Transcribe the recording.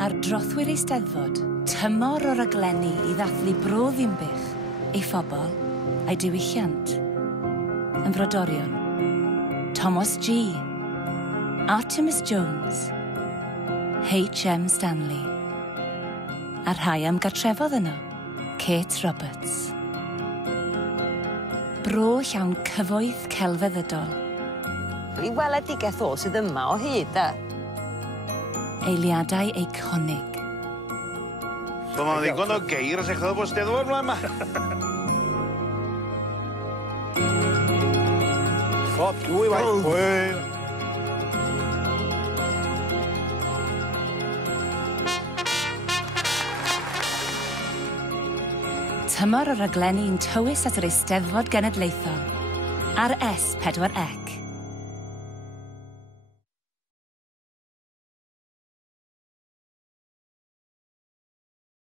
Ar drothwyr Eisteddfod, tymor o raglenni I ddathlu bro ddimbych, ei phobl a'i diwylliant. Yn frodorion, Thomas G, Artemis Jones, H.M. Stanley. A rhai am gartrefodd yno, Kate Roberts. Bro llawn cyfoeth celfeddydol. I weledigaeth o sydd yma o hyd, da. Eiliadau eiconig. So mae'n ddigon o geir as eich bod steddfod mlaen ma. Ffop, dwy waith. Tymor o raglenni'n tywys at yr Eisteddfod Genedlaethol ar S4C.